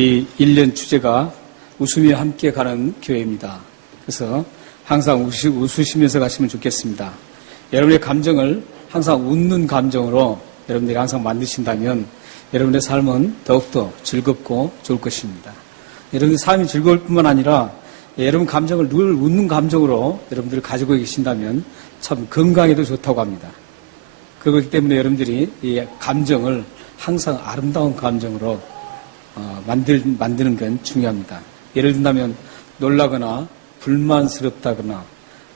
이 1년 주제가 웃으며 함께 가는 교회입니다. 그래서 항상 웃으시면서 가시면 좋겠습니다. 여러분의 감정을 항상 웃는 감정으로 여러분들이 항상 만드신다면 여러분의 삶은 더욱더 즐겁고 좋을 것입니다. 여러분의 삶이 즐거울 뿐만 아니라 여러분 감정을 늘 웃는 감정으로 여러분들을 가지고 계신다면 참 건강에도 좋다고 합니다. 그렇기 때문에 여러분들이 이 감정을 항상 아름다운 감정으로 만드는 건 중요합니다. 예를 든다면 놀라거나 불만스럽다거나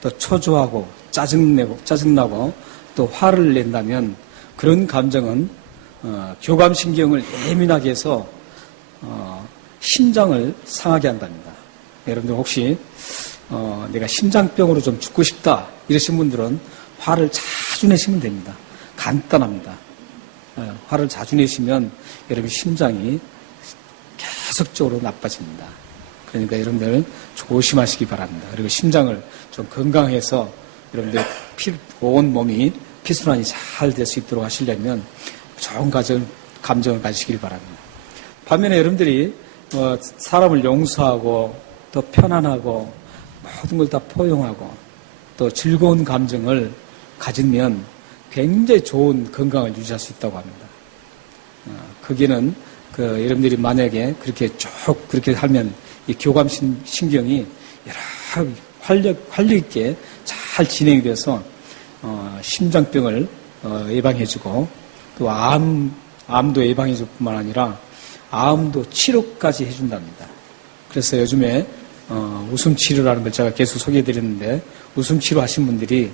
또 초조하고 짜증나고 또 화를 낸다면 그런 감정은 교감신경을 예민하게 해서 심장을 상하게 한답니다. 여러분들 혹시 내가 심장병으로 좀 죽고 싶다 이러신 분들은 화를 자주 내시면 됩니다. 간단합니다. 화를 자주 내시면 여러분 심장이 계속적으로 나빠집니다. 그러니까 여러분들 조심하시기 바랍니다. 그리고 심장을 좀 건강해서 여러분들 온 몸이 피순환이 잘 될 수 있도록 하시려면 좋은 감정을 가지시길 바랍니다. 반면에 여러분들이 사람을 용서하고 또 편안하고 모든 걸 다 포용하고 또 즐거운 감정을 가지면 굉장히 좋은 건강을 유지할 수 있다고 합니다. 거기는 여러분들이 만약에 그렇게 쭉 그렇게 하면 이 교감신경이 여러 활력 있게 잘 진행이 돼서 심장병을 예방해주고 또 암도 예방해줄 뿐만 아니라 암도 치료까지 해준답니다. 그래서 요즘에 웃음 치료라는 걸 제가 계속 소개해드렸는데 웃음 치료 하신 분들이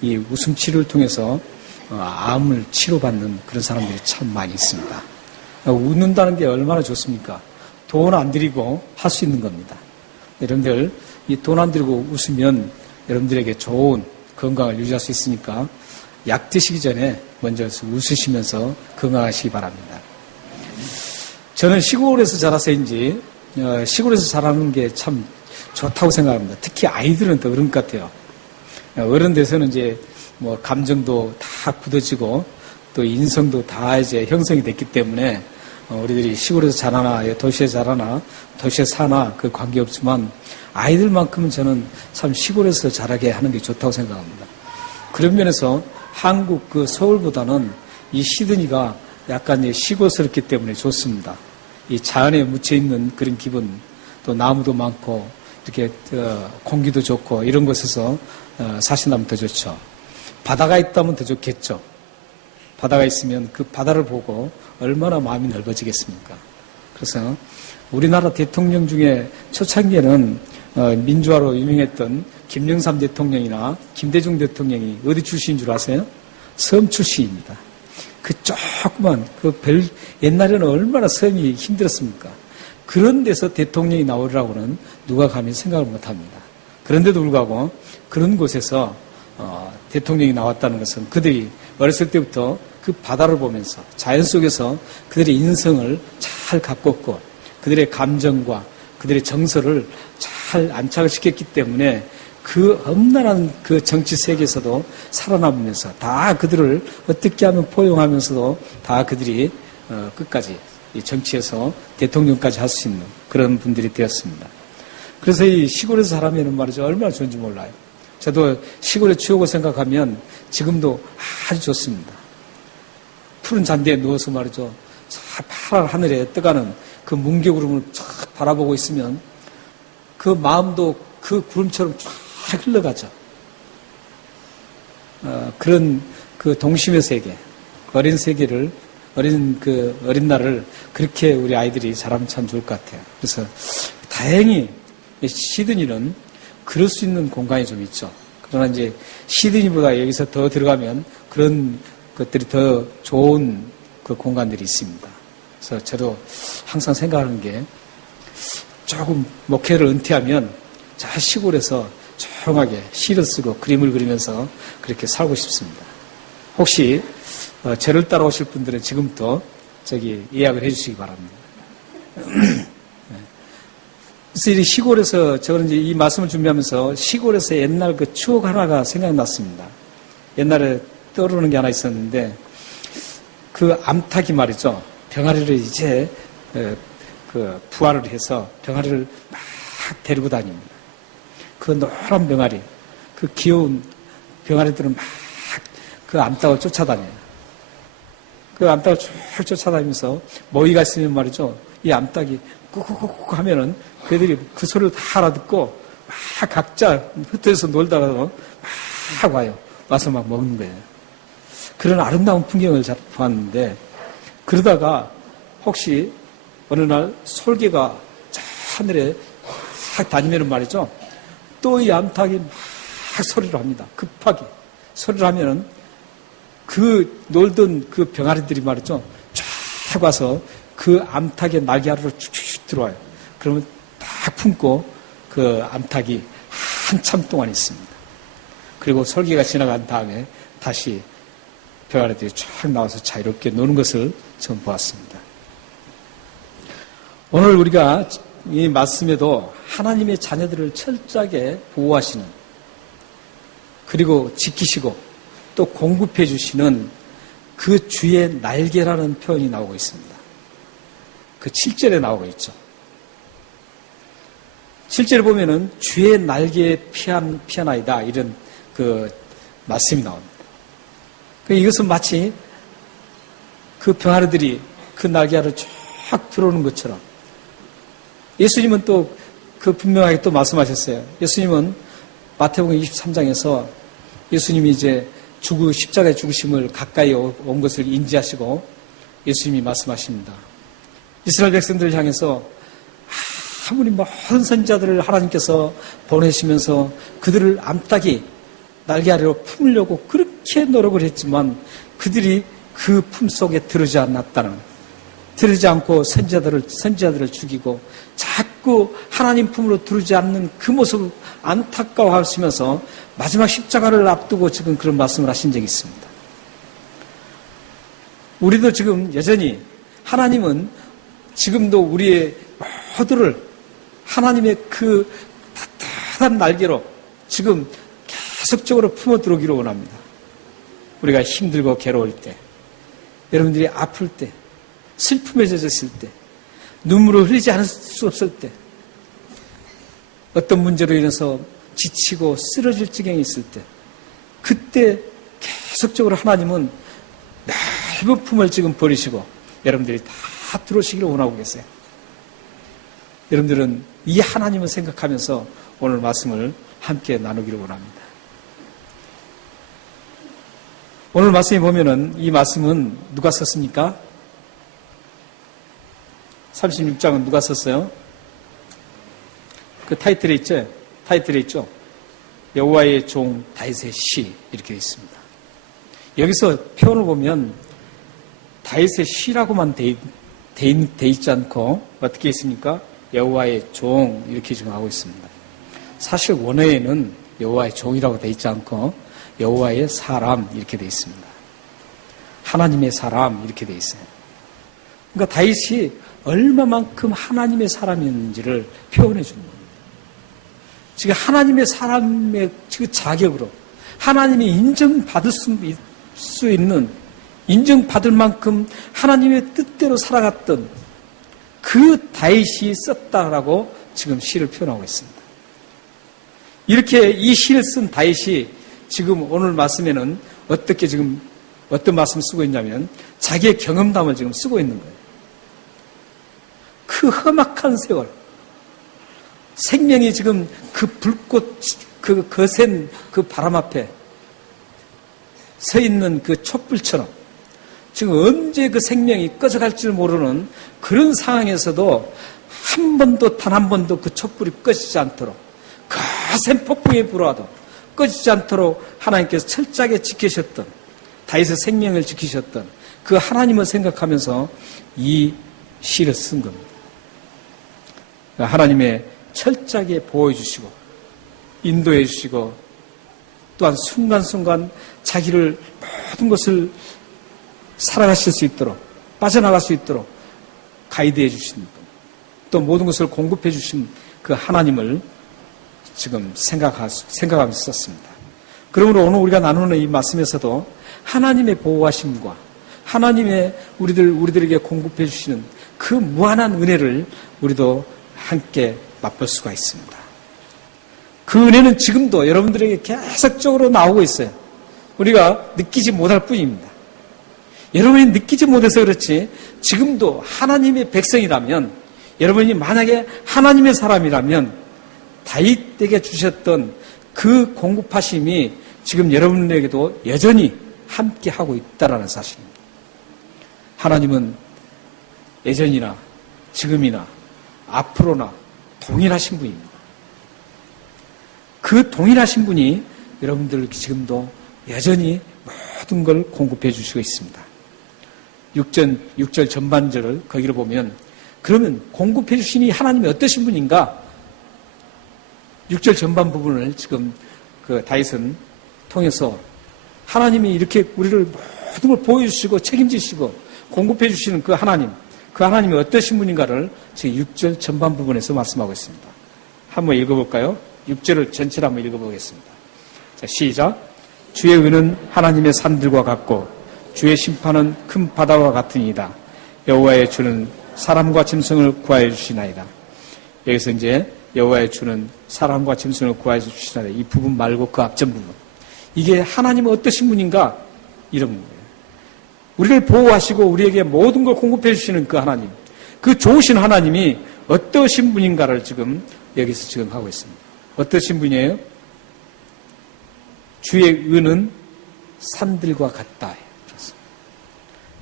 이 웃음 치료를 통해서 암을 치료받는 그런 사람들이 참 많이 있습니다. 웃는다는 게 얼마나 좋습니까? 돈 안 들이고 할 수 있는 겁니다. 여러분들 이 돈 안 들이고 웃으면 여러분들에게 좋은 건강을 유지할 수 있으니까 약 드시기 전에 먼저 웃으시면서 건강하시기 바랍니다. 저는 시골에서 자라서인지 시골에서 자라는 게 참 좋다고 생각합니다. 특히 아이들은 더 그런 것 같아요. 어른 돼서는 이제 뭐 감정도 다 굳어지고 또 인성도 다 이제 형성이 됐기 때문에 우리들이 시골에서 자라나 도시에 자라나 도시에 사나 그 관계없지만 아이들만큼은 저는 참 시골에서 자라게 하는 게 좋다고 생각합니다. 그런 면에서 한국 서울보다는 이 시드니가 약간 시골스럽기 때문에 좋습니다. 이 자연에 묻혀 있는 그런 기분, 또 나무도 많고 이렇게 공기도 좋고 이런 곳에서 사신다면 더 좋죠. 바다가 있다면 더 좋겠죠. 바다가 있으면 그 바다를 보고 얼마나 마음이 넓어지겠습니까? 그래서 우리나라 대통령 중에 초창기에는 민주화로 유명했던 김영삼 대통령이나 김대중 대통령이 어디 출신인 줄 아세요? 섬 출신입니다. 그 조그만 옛날에는 얼마나 섬이 힘들었습니까? 그런 데서 대통령이 나오리라고는 누가 감히 생각을 못합니다. 그런데도 불구하고 그런 곳에서 대통령이 나왔다는 것은 그들이 어렸을 때부터 그 바다를 보면서 자연 속에서 그들의 인성을 잘 가꿨고 그들의 감정과 그들의 정서를 잘 안착을 시켰기 때문에 그 험난한 그 정치 세계에서도 살아남으면서 다 그들을 어떻게 하면 포용하면서도 다 그들이 끝까지 이 정치에서 대통령까지 할 수 있는 그런 분들이 되었습니다. 그래서 이 시골에서 살아면은 말이죠. 얼마나 좋은지 몰라요. 저도 시골의 추억을 생각하면 지금도 아주 좋습니다. 푸른 잔디에 누워서 말이죠. 파란 하늘에 떠가는 그 뭉게구름을 쫙 바라보고 있으면 그 마음도 그 구름처럼 쫙 흘러가죠. 그런 그 동심의 세계, 어린 세계를, 어린 날을 그렇게 우리 아이들이 자라면 참 좋을 것 같아요. 그래서 다행히 시드니는 그럴 수 있는 공간이 좀 있죠. 그러나 이제 시드니보다 여기서 더 들어가면 그런 것들이 더 좋은 그 공간들이 있습니다. 그래서 저도 항상 생각하는 게 조금 목회를 은퇴하면 저 시골에서 조용하게 시를 쓰고 그림을 그리면서 그렇게 살고 싶습니다. 혹시 저를 따라오실 분들은 지금부터 예약을 해주시기 바랍니다. 그래서 이 시골에서 저는 이제 이 말씀을 준비하면서 시골에서 옛날 그 추억 하나가 생각났습니다. 옛날에 떠오르는 게 하나 있었는데 그 암탉이 말이죠. 병아리를 이제 그 부활을 해서 병아리를 막 데리고 다닙니다. 그 노란 병아리, 그 귀여운 병아리들은 막 그 암탉을 쫓아다녀요. 그 암탉을 쭉 쫓아다니면서 먹이가 있으면 말이죠. 이 암탉이 꾹꾹꾹 하면은 그들이 그 소리를 다 알아듣고 막 각자 흩어져서 놀다가도 막 와요. 와서 막 먹는 거예요. 그런 아름다운 풍경을 보았는데 그러다가 혹시 어느 날 솔개가 저 하늘에 싹 다니면은 말이죠. 또 이 암탉이 막 소리를 합니다. 급하게 소리를 하면은 그 놀던 그 병아리들이 말이죠. 쫙 와서 그 암탉의 날개하루로 쭉쭉 들어와요. 그러면 딱 품고 그 암탉이 한참 동안 있습니다. 그리고 설기가 지나간 다음에 다시 병아리들이 쫙 나와서 자유롭게 노는 것을 처음 보았습니다. 오늘 우리가 이 말씀에도 하나님의 자녀들을 철저하게 보호하시는 그리고 지키시고 또 공급해 주시는 그 주의 날개라는 표현이 나오고 있습니다. 그 7절에 나오고 있죠. 7절에 보면은 주의 날개에 피하나이다 이런 그 말씀이 나옵니다. 이것은 마치 그 병아리들이 그 날개를 쫙 들어오는 것처럼 예수님은 또 그 분명하게 또 말씀하셨어요. 예수님은 마태복음 23장에서 예수님이 이제 십자가의 죽으심을 가까이 온 것을 인지하시고 예수님이 말씀하십니다. 이스라엘 백성들을 향해서 아무리 모든 선지자들을 하나님께서 보내시면서 그들을 암탉이 날개 아래로 품으려고 그렇게 노력을 했지만 그들이 그 품속에 들어지 않고 선지자들을 죽이고 자꾸 하나님 품으로 들어오지 않는 그 모습을 안타까워하시면서 마지막 십자가를 앞두고 지금 그런 말씀을 하신 적이 있습니다. 우리도 지금 여전히 하나님은 지금도 우리의 모두를 하나님의 그 따뜻한 날개로 지금 계속적으로 품어 들어오기를 원합니다. 우리가 힘들고 괴로울 때, 여러분들이 아플 때, 슬픔에 젖었을 때, 눈물을 흘리지 않을 수 없을 때, 어떤 문제로 인해서 지치고 쓰러질 지경에 있을 때, 그때 계속적으로 하나님은 넓은 품을 지금 버리시고 여러분들이 다 들어오시기를 원하고 계세요. 여러분들은 이 하나님을 생각하면서 오늘 말씀을 함께 나누기를 원합니다. 오늘 말씀에 보면은 이 말씀은 누가 썼습니까? 36장은 누가 썼어요? 그 타이틀에 있죠? 여호와의 종 다윗의 시 이렇게 되어 있습니다. 여기서 표현을 보면 다윗의 시라고만 돼 있지 않고 어떻게 있습니까? 여호와의 종 이렇게 지금 하고 있습니다. 사실 원어에는 여호와의 종이라고 돼 있지 않고 여호와의 사람 이렇게 돼 있습니다. 하나님의 사람 이렇게 돼 있어요. 그러니까 다윗이 얼마만큼 하나님의 사람이었는지를 표현해 준 겁니다. 지금 하나님의 사람의 자격으로 하나님이 인정받을 수 있는 인정받을 만큼 하나님의 뜻대로 살아갔던 그 다윗이 썼다라고 지금 시를 표현하고 있습니다. 이렇게 이 시를 쓴 다윗이 지금 오늘 말씀에는 어떤 말씀 쓰고 있냐면 자기의 경험담을 지금 쓰고 있는 거예요. 그 험악한 세월, 생명이 지금 그 불꽃, 그 거센 그 바람 앞에 서 있는 그 촛불처럼 지금 언제 그 생명이 꺼져갈 줄 모르는 그런 상황에서도 단 한 번도 그 촛불이 꺼지지 않도록 거센 폭풍이 불어와도 꺼지지 않도록 하나님께서 철저하게 지키셨던 다윗의 생명을 지키셨던 그 하나님을 생각하면서 이 시를 쓴 겁니다. 하나님의 철저하게 보호해 주시고 인도해 주시고 또한 순간순간 자기를 모든 것을 살아가실 수 있도록 빠져나갈 수 있도록 가이드해 주신 분, 또 모든 것을 공급해 주신 그 하나님을 지금 생각하면서 썼습니다. 그러므로 오늘 우리가 나누는 이 말씀에서도 하나님의 보호하심과 하나님의 우리들에게 공급해 주시는 그 무한한 은혜를 우리도 함께 맛볼 수가 있습니다. 그 은혜는 지금도 여러분들에게 계속적으로 나오고 있어요. 우리가 느끼지 못할 뿐입니다. 여러분이 느끼지 못해서 그렇지 지금도 하나님의 백성이라면, 여러분이 만약에 하나님의 사람이라면 다윗에게 주셨던 그 공급하심이 지금 여러분에게도 여전히 함께 하고 있다는 사실입니다. 하나님은 예전이나 지금이나 앞으로나 동일하신 분입니다. 그 동일하신 분이 여러분들 지금도 여전히 모든 걸 공급해 주시고 있습니다. 6절 전반절을 거기를 보면, 그러면 공급해 주시니 하나님이 어떠신 분인가? 6절 전반 부분을 지금 그 다윗은 통해서 하나님이 이렇게 우리를 모든 걸 보여주시고 책임지시고 공급해 주시는 그 하나님이 어떠신 분인가를 지금 6절 전반 부분에서 말씀하고 있습니다. 한번 읽어볼까요? 6절을 전체를 한번 읽어보겠습니다. 자, 시작. 주의 은은 하나님의 산들과 같고 주의 심판은 큰 바다와 같으니이다. 여호와의 주는 사람과 짐승을 구하여 주시나이다. 여기서 이제 여호와의 주는 사람과 짐승을 구하여 주시나이다. 이 부분 말고 그 앞전 부분. 이게 하나님은 어떠신 분인가? 이런 거예요. 우리를 보호하시고 우리에게 모든 걸 공급해 주시는 그 하나님, 그 좋으신 하나님이 어떠신 분인가를 지금 여기서 지금 하고 있습니다. 어떠신 분이에요? 주의 은은 산들과 같다.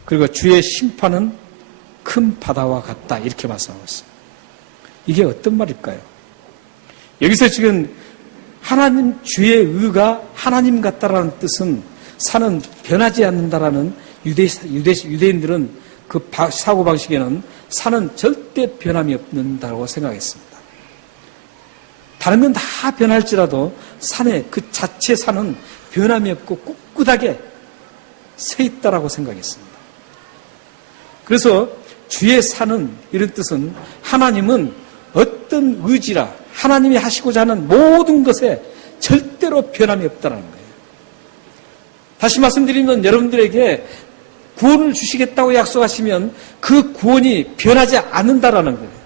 그리고 주의 심판은 큰 바다와 같다. 이렇게 말씀하고 있습니다. 이게 어떤 말일까요? 여기서 지금 하나님 주의 의가 하나님 같다라는 뜻은 산은 변하지 않는다라는 유대인들은 그 사고방식에는 산은 절대 변함이 없는다고 생각했습니다. 다른 건 다 변할지라도 산의 그 자체 산은 변함이 없고 꿋꿋하게 서 있다라고 생각했습니다. 그래서 주의 산은 이런 뜻은 하나님은 어떤 의지라 하나님이 하시고자 하는 모든 것에 절대로 변함이 없다는 거예요. 다시 말씀드리면 여러분들에게 구원을 주시겠다고 약속하시면 그 구원이 변하지 않는다라는 거예요.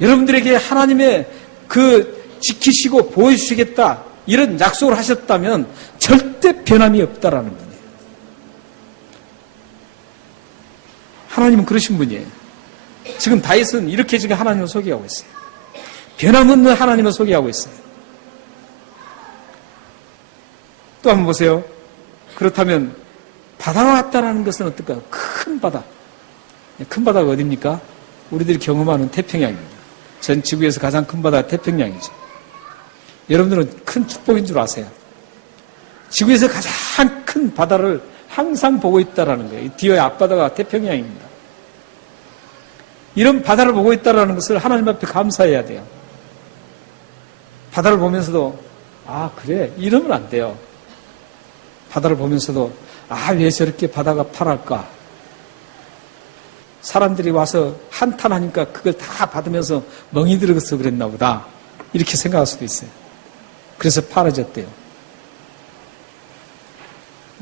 여러분들에게 하나님의 그 지키시고 보여주시겠다 이런 약속을 하셨다면 절대 변함이 없다라는 거예요. 하나님은 그러신 분이에요. 지금 다윗은 이렇게 지금 하나님을 소개하고 있어요. 변함없는 하나님을 소개하고 있어요. 또 한번 보세요. 그렇다면 바다와 같다는 것은 어떨까요? 큰 바다. 큰 바다가 어디입니까? 우리들이 경험하는 태평양입니다. 전 지구에서 가장 큰 바다가 태평양이죠. 여러분들은 큰 축복인 줄 아세요. 지구에서 가장 큰 바다를 항상 보고 있다는 거예요. 뒤에 앞바다가 태평양입니다. 이런 바다를 보고 있다는 것을 하나님 앞에 감사해야 돼요. 바다를 보면서도 아 그래 이러면 안 돼요. 바다를 보면서도 아 왜 저렇게 바다가 파랄까? 사람들이 와서 한탄하니까 그걸 다 받으면서 멍이 들어서 그랬나 보다. 이렇게 생각할 수도 있어요. 그래서 파라졌대요.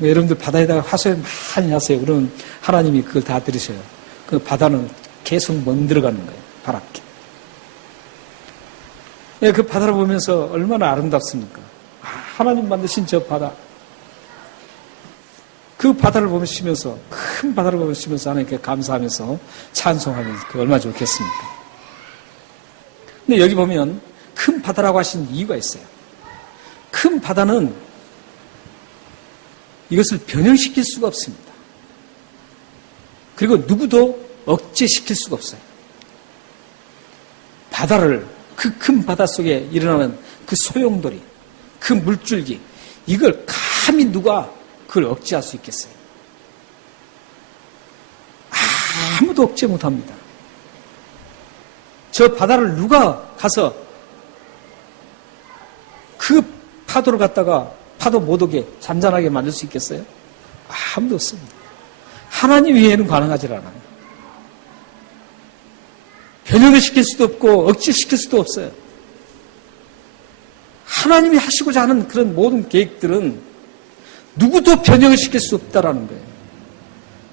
여러분들 바다에다가 하소연 많이 하세요. 그러면 하나님이 그걸 다 들으셔요. 그 바다는 계속 멍들어가는 거예요. 바람께. 그 바다를 보면서 얼마나 아름답습니까? 하나님 만드신 저 바다. 그 바다를 보시면서, 큰 바다를 보시면서 하나님께 감사하면서 찬송하면서 그 얼마나 좋겠습니까? 근데 여기 보면 큰 바다라고 하신 이유가 있어요. 큰 바다는 이것을 변형시킬 수가 없습니다. 그리고 누구도 억제시킬 수가 없어요. 바다를, 그 큰 바다 속에 일어나는 그 소용돌이, 그 물줄기, 이걸 감히 누가 그걸 억제할 수 있겠어요? 아무도 억제 못합니다. 저 바다를 누가 가서 그 파도를 갖다가 파도 못 오게 잔잔하게 만들 수 있겠어요? 아무도 없습니다. 하나님 외에는 가능하지 않아요. 변형을 시킬 수도 없고 억제시킬 수도 없어요. 하나님이 하시고자 하는 그런 모든 계획들은 누구도 변형을 시킬 수 없다라는 거예요.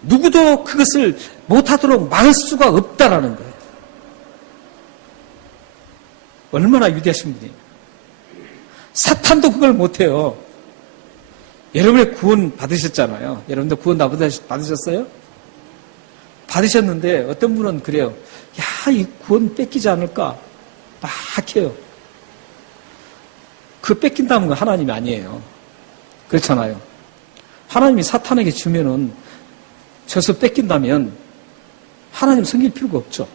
누구도 그것을 못하도록 막을 수가 없다라는 거예요. 얼마나 위대하신 분이에요. 사탄도 그걸 못해요. 여러분의 구원 받으셨잖아요. 여러분들 구원 받으셨어요? 받으셨는데 어떤 분은 그래요. 야, 이 구원 뺏기지 않을까? 막 해요. 그 뺏긴다는 건 하나님이 아니에요. 그렇잖아요. 하나님이 사탄에게 주면은 저서 뺏긴다면 하나님 섬길 필요가 없죠.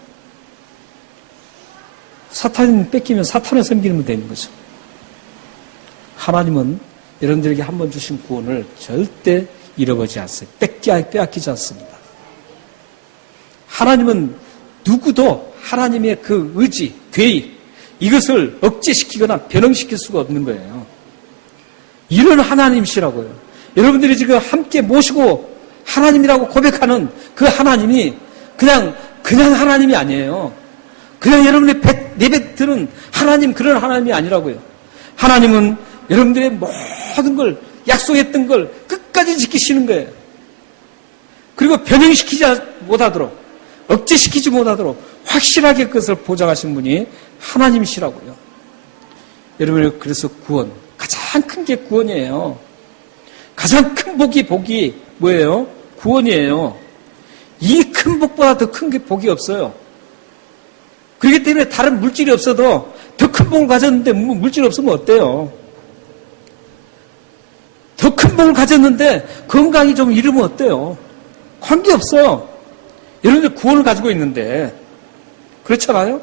사탄 뺏기면 사탄을 섬기면 되는 거죠. 하나님은 여러분들에게 한번 주신 구원을 절대 잃어버리지 않습니다. 빼앗기지 않습니다. 하나님은 누구도 하나님의 그 의지, 괴의, 이것을 억제시키거나 변형시킬 수가 없는 거예요. 이런 하나님이시라고요. 여러분들이 지금 함께 모시고 하나님이라고 고백하는 그 하나님이 그냥 하나님이 아니에요. 그냥 여러분의 내뱉드는 하나님, 그런 하나님이 아니라고요. 하나님은 여러분들의 모든 걸, 약속했던 걸 끝까지 지키시는 거예요. 그리고 변형시키지 못하도록, 억제시키지 못하도록 확실하게 그것을 보장하신 분이 하나님이시라고요. 여러분, 그래서 구원, 가장 큰 게 구원이에요. 가장 큰 복이 뭐예요? 구원이에요. 이 큰 복보다 더 큰 게 복이 없어요. 그렇기 때문에 다른 물질이 없어도 더 큰 복을 가졌는데 물질이 없으면 어때요? 더 큰 복을 가졌는데 건강이 좀 잃으면 어때요? 관계없어요. 여러분들 구원을 가지고 있는데 그렇잖아요?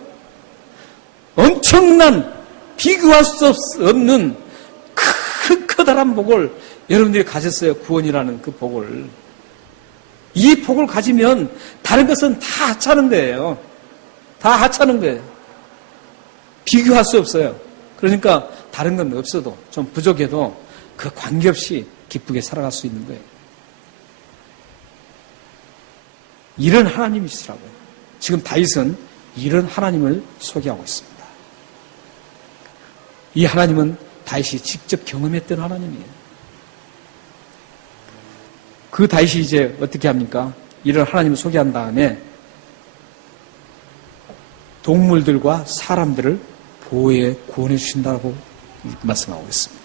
엄청난 비교할 수 없는 커다란 복을 여러분들이 가졌어요. 구원이라는 그 복을. 이 복을 가지면 다른 것은 다 하찮은 거예요. 다 하찮은 거예요. 비교할 수 없어요. 그러니까 다른 건 없어도 좀 부족해도 그 관계없이 기쁘게 살아갈 수 있는 거예요. 이런 하나님이시라고요. 지금 다윗은 이런 하나님을 소개하고 있습니다. 이 하나님은 다윗이 직접 경험했던 하나님이에요. 그 다윗이 이제 어떻게 합니까? 이런 하나님을 소개한 다음에 동물들과 사람들을 보호해 구원해 주신다고 말씀하고 있습니다.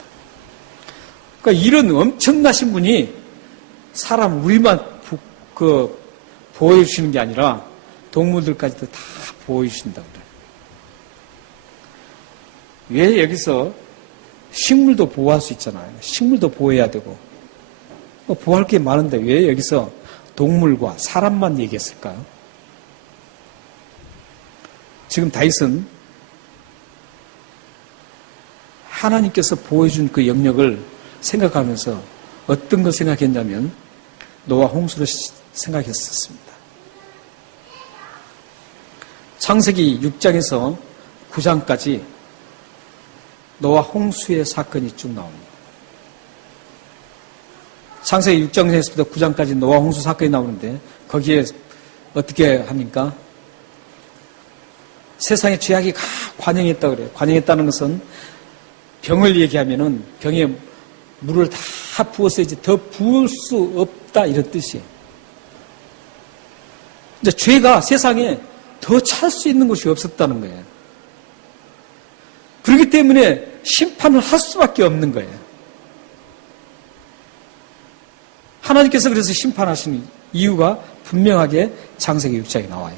그러니까 이런 엄청나신 분이 사람 우리만 보호해 주시는 게 아니라 동물들까지도 다 보호해 주신다고 그래요. 왜 여기서 식물도 보호할 수 있잖아요. 식물도 보호해야 되고 보호할 게 많은데 왜 여기서 동물과 사람만 얘기했을까요? 지금 다윗은 하나님께서 보여준 그 영역을 생각하면서 어떤 걸 생각했냐면 노아 홍수를 생각했었습니다. 창세기 6장에서 9장까지 노아 홍수의 사건이 쭉 나옵니다. 창세기 6장에서부터 9장까지 노아 홍수 사건이 나오는데 거기에 어떻게 합니까? 세상에 죄악이 관영했다고 그래요. 관영했다는 것은 병을 얘기하면은 병에 물을 다 부었어야지 더 부을 수 없다 이런 뜻이에요. 이제 죄가 세상에 더 찰 수 있는 곳이 없었다는 거예요. 그렇기 때문에 심판을 할 수밖에 없는 거예요. 하나님께서 그래서 심판하시는 이유가 분명하게 창세기 6장에 나와요.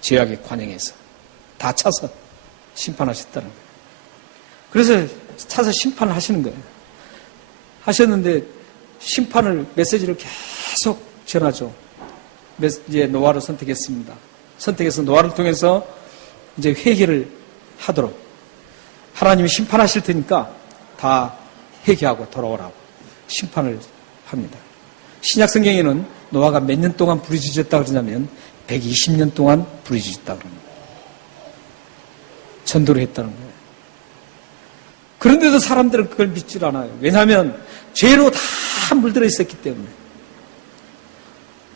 죄악의 관영에서 다 차서 심판하셨다는 거예요. 그래서 차서 심판을 하시는 거예요. 하셨는데 심판을 메시지를 계속 전하죠. 이제 노아를 선택했습니다. 선택해서 노아를 통해서 이제 회개를 하도록 하나님이 심판하실 테니까 다 회개하고 돌아오라고 심판을 합니다. 신약 성경에는 노아가 몇 년 동안 부르짖었다 그러냐면 120년 동안 부르짖었다 그럽니다. 전도를 했다는 거예요. 그런데도 사람들은 그걸 믿질 않아요. 왜냐하면 죄로 다 물들어 있었기 때문에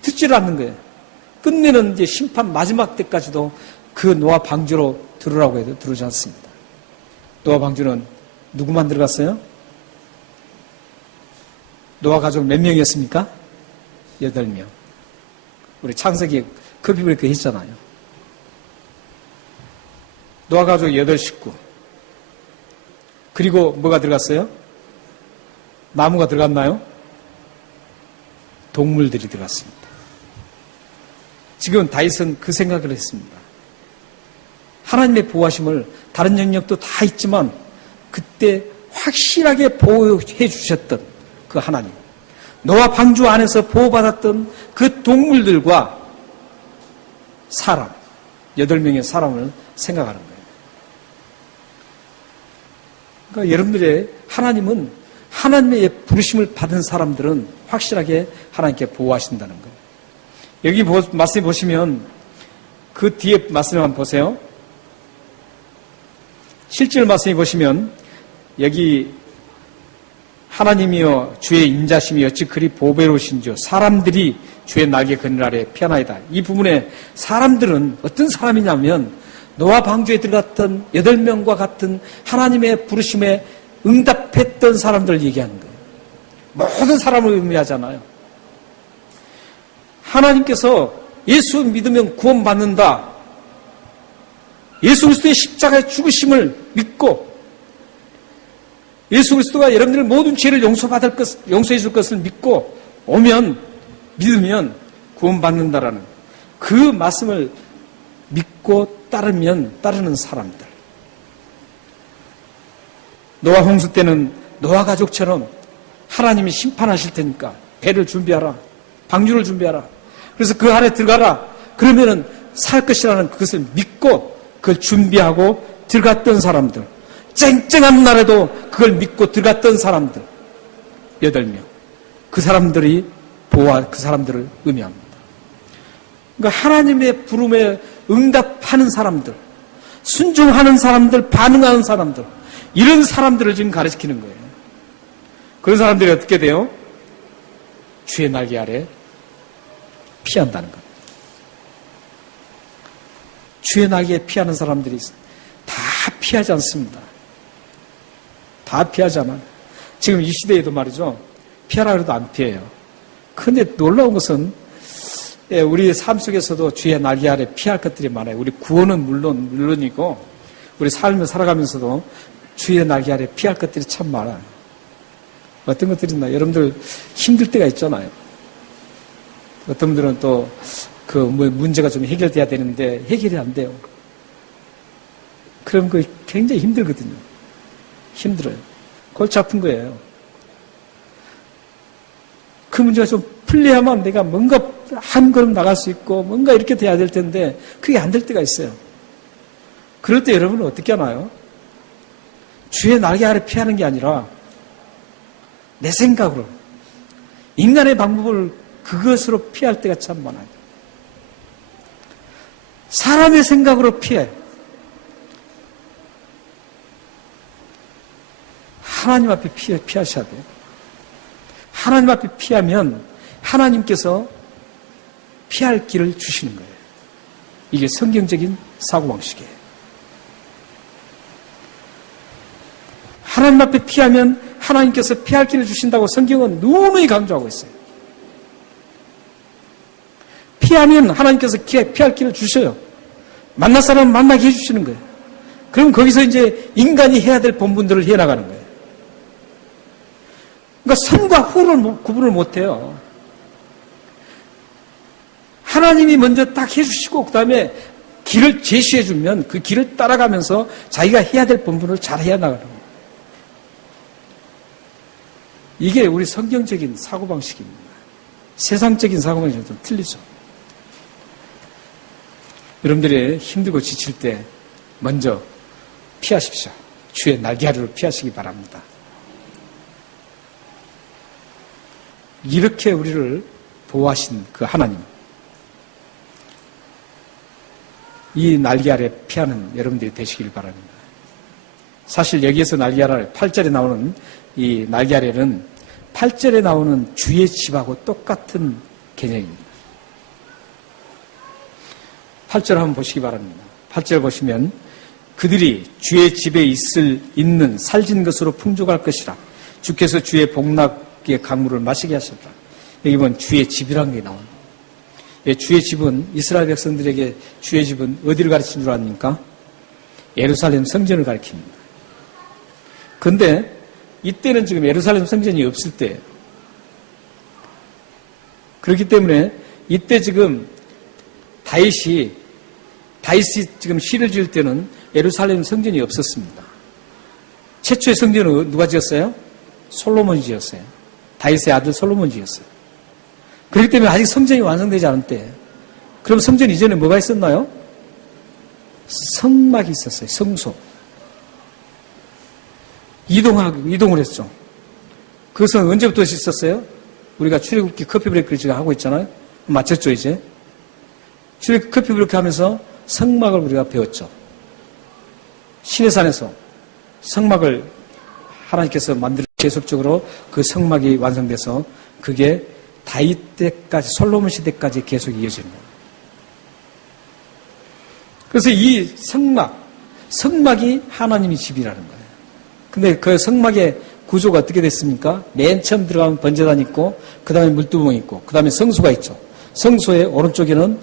듣지를 않는 거예요. 끝내는 이제 심판 마지막 때까지도 그 노아 방주로 들으라고 해도 들으지 않습니다. 노아 방주는 누구만 들어갔어요? 노아 가족 몇 명이었습니까? 8명. 우리 창세기 커피브레이크 그 했잖아요. 노아 가족 8식구. 그리고 뭐가 들어갔어요? 나무가 들어갔나요? 동물들이 들어갔습니다. 지금 다윗은 그 생각을 했습니다. 하나님의 보호하심을 다른 영역도 다 있지만 그때 확실하게 보호해 주셨던 그 하나님, 노아 방주 안에서 보호받았던 그 동물들과 사람, 8명의 사람을 생각하는 거예요. 그러니까 여러분들의 하나님은 하나님의 부르심을 받은 사람들은 확실하게 하나님께 보호하신다는 거예요. 여기 말씀 보시면 그 뒤에 말씀을 한번 보세요. 실질 말씀에 보시면 여기 하나님이여 주의 인자심이 어찌 그리 보배로우신지요 사람들이 주의 날개 그늘 아래 피하나이다. 이 부분에 사람들은 어떤 사람이냐면 노아 방주에 들어갔던 8명과 같은 하나님의 부르심에 응답했던 사람들을 얘기하는 거예요. 모든 사람을 의미하잖아요. 하나님께서 예수 믿으면 구원받는다. 예수 그리스도의 십자가의 죽으심을 믿고 예수 그리스도가 여러분들의 모든 죄를 용서해 줄 것을 믿고 믿으면 구원받는다라는 그 말씀을 믿고 따르는 사람들. 노아 홍수 때는 노아 가족처럼 하나님이 심판하실 테니까 배를 준비하라. 방주를 준비하라. 그래서 그 안에 들어가라. 그러면은 살 것이라는 그것을 믿고 그걸 준비하고 들어갔던 사람들. 쨍쨍한 날에도 그걸 믿고 들어갔던 사람들. 8명. 그 사람들이 그 사람들을 의미합니다. 그러니까 하나님의 부름에 응답하는 사람들, 순종하는 사람들, 반응하는 사람들, 이런 사람들을 지금 가르치는 거예요. 그런 사람들이 어떻게 돼요? 주의 날개 아래 피한다는 겁니다. 주의 날개에 피하는 사람들이 다 피하지 않습니다. 다 피하잖아. 지금 이 시대에도 말이죠. 피하라 그래도 안 피해요. 그런데 놀라운 것은 우리 삶 속에서도 주의 날개 아래 피할 것들이 많아요. 우리 구원은 물론이고 우리 삶을 살아가면서도 주의 날개 아래 피할 것들이 참 많아요. 어떤 것들이 있나? 여러분들 힘들 때가 있잖아요. 어떤 분들은 또 그 문제가 좀 해결돼야 되는데 해결이 안 돼요. 그럼 그 굉장히 힘들거든요. 힘들어요. 골치 아픈 거예요. 그 문제가 좀 풀려야만 내가 뭔가 한 걸음 나갈 수 있고 뭔가 이렇게 돼야 될 텐데 그게 안 될 때가 있어요. 그럴 때 여러분은 어떻게 하나요? 주의 날개 아래 피하는 게 아니라 내 생각으로 인간의 방법을 그것으로 피할 때가 참 많아요. 사람의 생각으로 피해. 하나님 앞에 피하셔야 돼요. 하나님 앞에 피하면 하나님께서 피할 길을 주시는 거예요. 이게 성경적인 사고방식이에요. 하나님 앞에 피하면 하나님께서 피할 길을 주신다고 성경은 누누이 강조하고 있어요. 피하면 하나님께서 피할 길을 주셔요. 만날 사람은 만나게 해주시는 거예요. 그럼 거기서 이제 인간이 해야 될 본분들을 해나가는 거예요. 그러니까 선과 후를 구분을 못해요. 하나님이 먼저 딱 해주시고 그 다음에 길을 제시해주면 그 길을 따라가면서 자기가 해야 될 본분을 잘 해나가는 거예요. 이게 우리 성경적인 사고방식입니다. 세상적인 사고방식은 좀 틀리죠. 여러분들이 힘들고 지칠 때 먼저 피하십시오. 주의 날개 아래로 피하시기 바랍니다. 이렇게 우리를 보호하신 그 하나님, 이 날개 아래 피하는 여러분들이 되시길 바랍니다. 사실 여기에서 날개 아래 8절에 나오는 이 날개 아래는 8절에 나오는 주의 집하고 똑같은 개념입니다. 8절 한번 보시기 바랍니다. 8절 보시면 그들이 주의 집에 있는 살진 것으로 풍족할 것이라 주께서 주의 복락 그의 강물을 마시게 하셨다. 여기 보면 주의 집이라는 게 나옵니다. 주의 집은 이스라엘 백성들에게 주의 집은 어디를 가르친 줄 아십니까? 예루살렘 성전을 가리킵니다. 그런데 이때는 지금 예루살렘 성전이 없을 때예요. 그렇기 때문에 이때 지금 다윗이 지금 시를 지을 때는 예루살렘 성전이 없었습니다. 최초의 성전은 누가 지었어요? 솔로몬이 지었어요. 다윗의 아들 솔로몬이 지었어요. 그렇기 때문에 아직 성전이 완성되지 않은 때, 그럼 성전 이전에 뭐가 있었나요? 성막이 있었어요. 성소. 이동을 했죠. 그것은 언제부터 있었어요? 우리가 출애굽기 커피 브레이크를 지금 하고 있잖아요. 마쳤죠, 이제. 출애굽기 커피 브레이크 하면서 성막을 우리가 배웠죠. 시내산에서 성막을 하나님께서 만들어 계속적으로 그 성막이 완성돼서 그게 다윗 때까지, 솔로몬 시대까지 계속 이어지는 거예요. 그래서 이 성막이 하나님의 집이라는 거예요. 근데 그 성막의 구조가 어떻게 됐습니까? 맨 처음 들어가면 번제단 있고, 그 다음에 물두멍 있고, 그 다음에 성소가 있죠. 성소의 오른쪽에는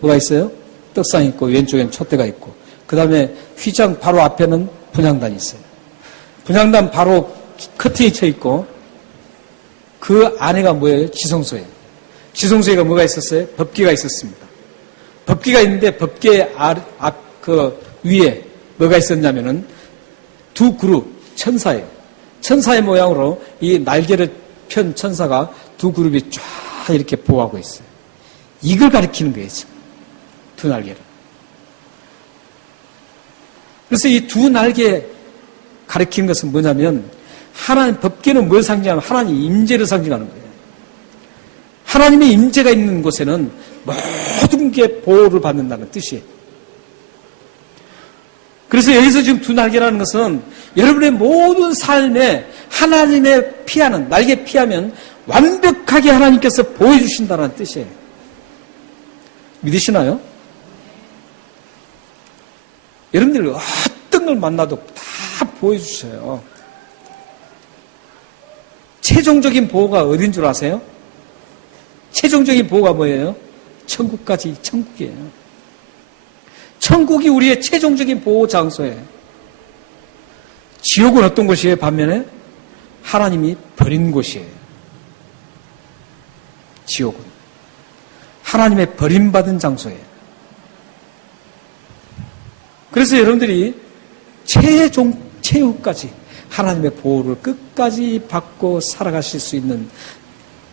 뭐가 있어요? 떡상이 있고, 왼쪽에는 촛대가 있고, 그 다음에 휘장 바로 앞에는 분향단이 있어요. 분향단 바로 커튼이 쳐 있고, 그 안에가 뭐예요? 지성소예요. 지성소에가 뭐가 있었어요? 법궤가 있었습니다. 법궤가 있는데 법궤 그 위에 뭐가 있었냐면은 두 그룹 천사예요. 천사의 모양으로 이 날개를 편 천사가 두 그룹이 쫙 이렇게 보호하고 있어요. 이걸 가리키는 거예요, 지금. 두 날개를. 그래서 이 두 날개 가리키는 것은 뭐냐면 하나님 법궤는 뭘 상징하면 하나님 임재를 상징하는 거예요. 하나님의 임재가 있는 곳에는 모든 게 보호를 받는다는 뜻이에요. 그래서 여기서 지금 두 날개라는 것은 여러분의 모든 삶에 하나님의 피하는, 날개 피하면 완벽하게 하나님께서 보여주신다는 뜻이에요. 믿으시나요? 여러분들 어떤 걸 만나도 다 보여주셔요. 최종적인 보호가 어딘 줄 아세요? 최종적인 보호가 뭐예요? 천국까지 천국이에요. 천국이 우리의 최종적인 보호 장소예요. 지옥은 어떤 곳이에요? 반면에 하나님이 버린 곳이에요. 지옥은 하나님의 버림받은 장소예요. 그래서 여러분들이 최후까지 하나님의 보호를 끝까지 받고 살아가실 수 있는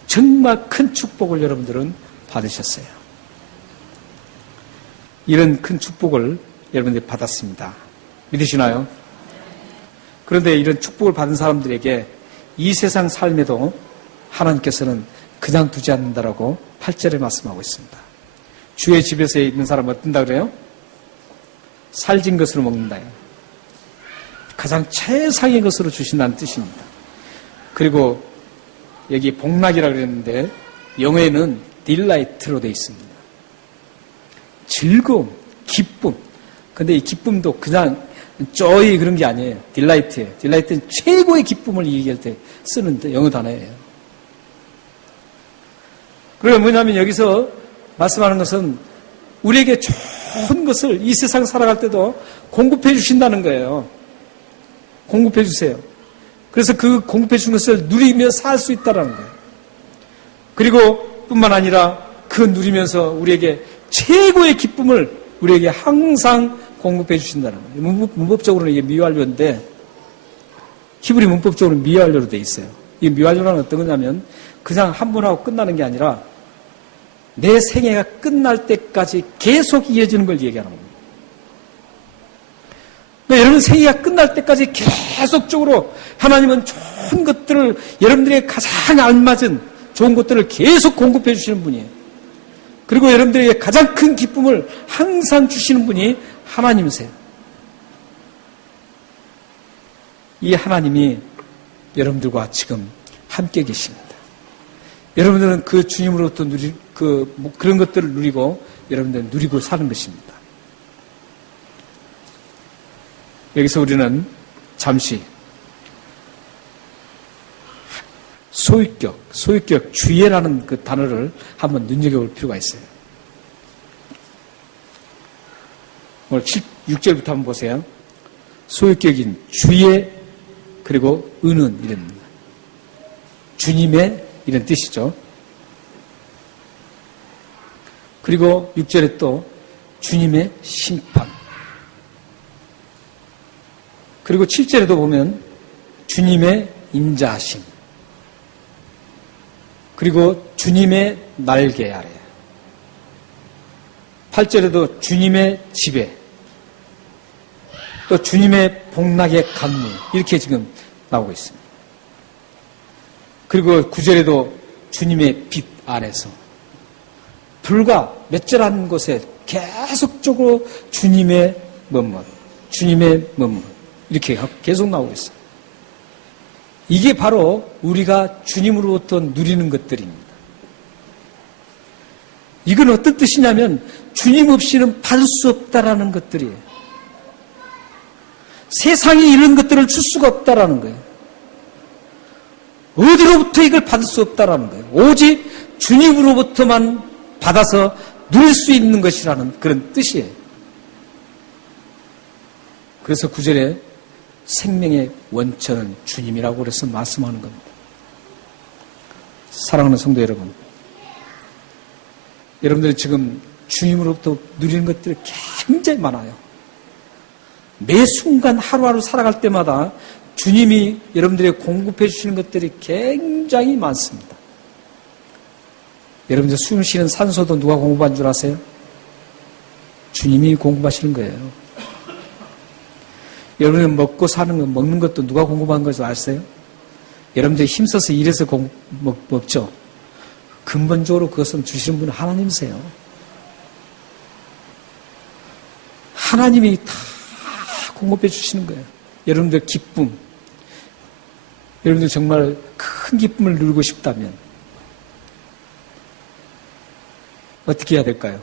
정말 큰 축복을 여러분들은 받으셨어요. 이런 큰 축복을 여러분들이 받았습니다. 믿으시나요? 그런데 이런 축복을 받은 사람들에게 이 세상 삶에도 하나님께서는 그냥 두지 않는다라고 8절에 말씀하고 있습니다. 주의 집에서 있는 사람은 어떤다 그래요? 살진 것으로 먹는다. 가장 최상의 것으로 주신다는 뜻입니다. 그리고 여기 복락이라고 그랬는데 영어에는 딜라이트로 되어 있습니다. 즐거움, 기쁨. 근데 이 기쁨도 그냥 joy 그런 게 아니에요. 딜라이트예요. 딜라이트는 최고의 기쁨을 얘기할 때 쓰는 영어 단어예요. 그리고 뭐냐면 여기서 말씀하는 것은 우리에게 좋은 것을 이 세상 살아갈 때도 공급해 주신다는 거예요. 공급해 주세요. 그래서 그 공급해 주는 것을 누리며 살 수 있다는 거예요. 그리고 뿐만 아니라 그 누리면서 우리에게 최고의 기쁨을 우리에게 항상 공급해 주신다는 거예요. 문법적으로는 이게 미완료인데 히브리 문법적으로 미완료로 되어 있어요. 이 미완료는 어떤 거냐면 그냥 한 번 하고 끝나는 게 아니라 내 생애가 끝날 때까지 계속 이어지는 걸 얘기하는 겁니다. 그러니까 여러분 생애가 끝날 때까지 계속적으로 하나님은 좋은 것들을 여러분들에게 가장 알맞은 좋은 것들을 계속 공급해 주시는 분이에요. 그리고 여러분들에게 가장 큰 기쁨을 항상 주시는 분이 하나님이세요. 이 하나님이 여러분들과 지금 함께 계십니다. 여러분들은 그 주님으로부터 그런 것들을 누리고 여러분들은 누리고 사는 것입니다. 여기서 우리는 잠시 소유격 주의라는 그 단어를 한번 눈여겨볼 필요가 있어요. 오늘 6절부터 한번 보세요. 소유격인 주의 그리고 은은 이런 주님의 이런 뜻이죠. 그리고 6절에 또 주님의 심판. 그리고 7절에도 보면 주님의 인자하심. 그리고 주님의 날개 아래. 8절에도 주님의 지배. 또 주님의 복락의 간물. 이렇게 지금 나오고 있습니다. 그리고 9절에도 주님의 빛 아래서. 불과 몇 절 한 곳에 계속적으로 주님의 면목, 주님의 면목. 이렇게 계속 나오고 있어요. 이게 바로 우리가 주님으로부터 누리는 것들입니다. 이건 어떤 뜻이냐면 주님 없이는 받을 수 없다라는 것들이에요. 세상이 이런 것들을 줄 수가 없다라는 거예요. 어디로부터 이걸 받을 수 없다라는 거예요. 오직 주님으로부터만 받아서 누릴 수 있는 것이라는 그런 뜻이에요. 그래서 9절에 생명의 원천은 주님이라고 그래서 말씀하는 겁니다. 사랑하는 성도 여러분, 여러분들이 지금 주님으로부터 누리는 것들이 굉장히 많아요. 매 순간 하루하루 살아갈 때마다 주님이 여러분들에게 공급해 주시는 것들이 굉장히 많습니다. 여러분들 숨 쉬는 산소도 누가 공급한 줄 아세요? 주님이 공급하시는 거예요. 여러분들 먹고 사는 거, 먹는 것도 누가 공급한 걸 아세요? 여러분들이 힘써서 일해서 먹죠. 근본적으로 그것은 주시는 분은 하나님이세요. 하나님이 다 공급해 주시는 거예요. 여러분들 기쁨, 여러분들 정말 큰 기쁨을 누리고 싶다면 어떻게 해야 될까요?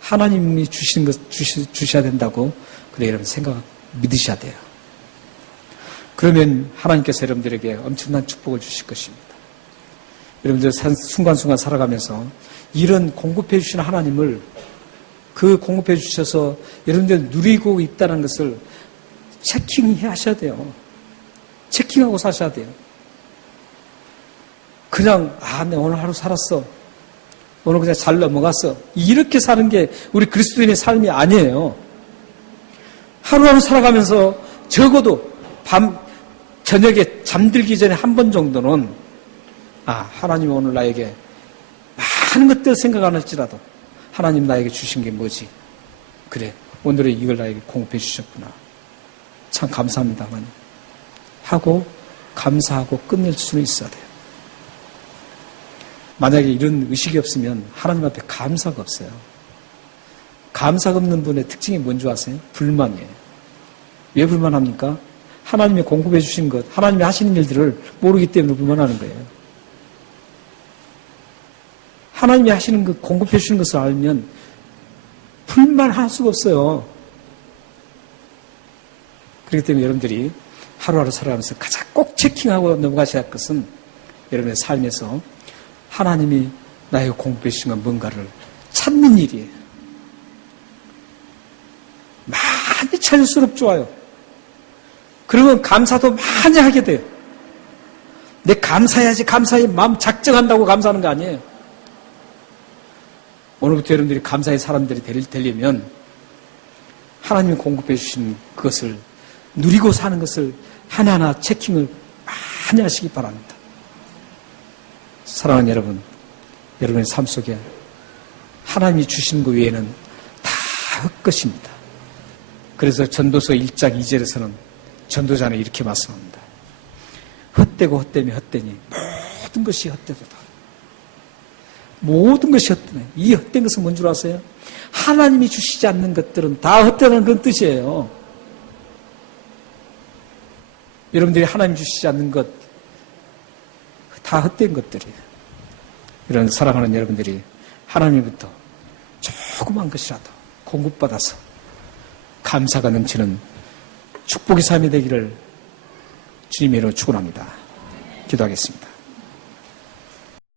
하나님이 주시는 것 주셔야 된다고 그래 여러분 믿으셔야 돼요. 그러면 하나님께서 여러분들에게 엄청난 축복을 주실 것입니다. 여러분들 순간순간 살아가면서 이런 공급해 주시는 하나님을 그 공급해 주셔서 여러분들 누리고 있다는 것을 체킹해 하셔야 돼요. 체킹하고 사셔야 돼요. 그냥 내 오늘 하루 살았어. 오늘 그냥 잘 넘어갔어. 이렇게 사는 게 우리 그리스도인의 삶이 아니에요. 하루하루 살아가면서 적어도 저녁에 잠들기 전에 한 번 정도는 하나님 오늘 나에게 많은 것들 생각 안 할지라도 하나님 나에게 주신 게 뭐지? 그래, 오늘은 이걸 나에게 공급해 주셨구나. 참 감사합니다, 하나님. 하고 감사하고 끝낼 수는 있어야 돼요. 만약에 이런 의식이 없으면 하나님 앞에 감사가 없어요. 감사가 없는 분의 특징이 뭔지 아세요? 불만이에요. 왜 불만합니까? 하나님이 공급해 주신 것, 하나님이 하시는 일들을 모르기 때문에 불만하는 거예요. 하나님이 하시는 것, 공급해 주시는 것을 알면 불만할 수가 없어요. 그렇기 때문에 여러분들이 하루하루 살아가면서 가장 꼭 체킹하고 넘어가셔야 할 것은 여러분의 삶에서 하나님이 나에게 공급해 주신 건 뭔가를 찾는 일이에요. 많이 찾을수록 좋아요. 그러면 감사도 많이 하게 돼요. 내 감사해야지, 감사의 마음 작정한다고 감사하는 거 아니에요. 오늘부터 여러분들이 감사의 사람들이 되려면 하나님이 공급해 주신 그것을 누리고 사는 것을 하나하나 체킹을 많이 하시기 바랍니다. 사랑하는 여러분, 여러분의 삶 속에 하나님이 주신 것 외에는 다 헛것입니다. 그래서 전도서 1장 2절에서는 전도자는 이렇게 말씀합니다. 헛되고 헛되며 헛되니 모든 것이 헛되도다. 모든 것이 헛되네. 이 헛된 것은 뭔 줄 아세요? 하나님이 주시지 않는 것들은 다 헛되다는 그런 뜻이에요. 여러분들이 하나님 주시지 않는 것 다 헛된 것들이에요. 이런 사랑하는 여러분들이 하나님부터 조그만 것이라도 공급받아서 감사가 넘치는 축복의 삶이 되기를 주님의 이름으로 축원합니다. 기도하겠습니다.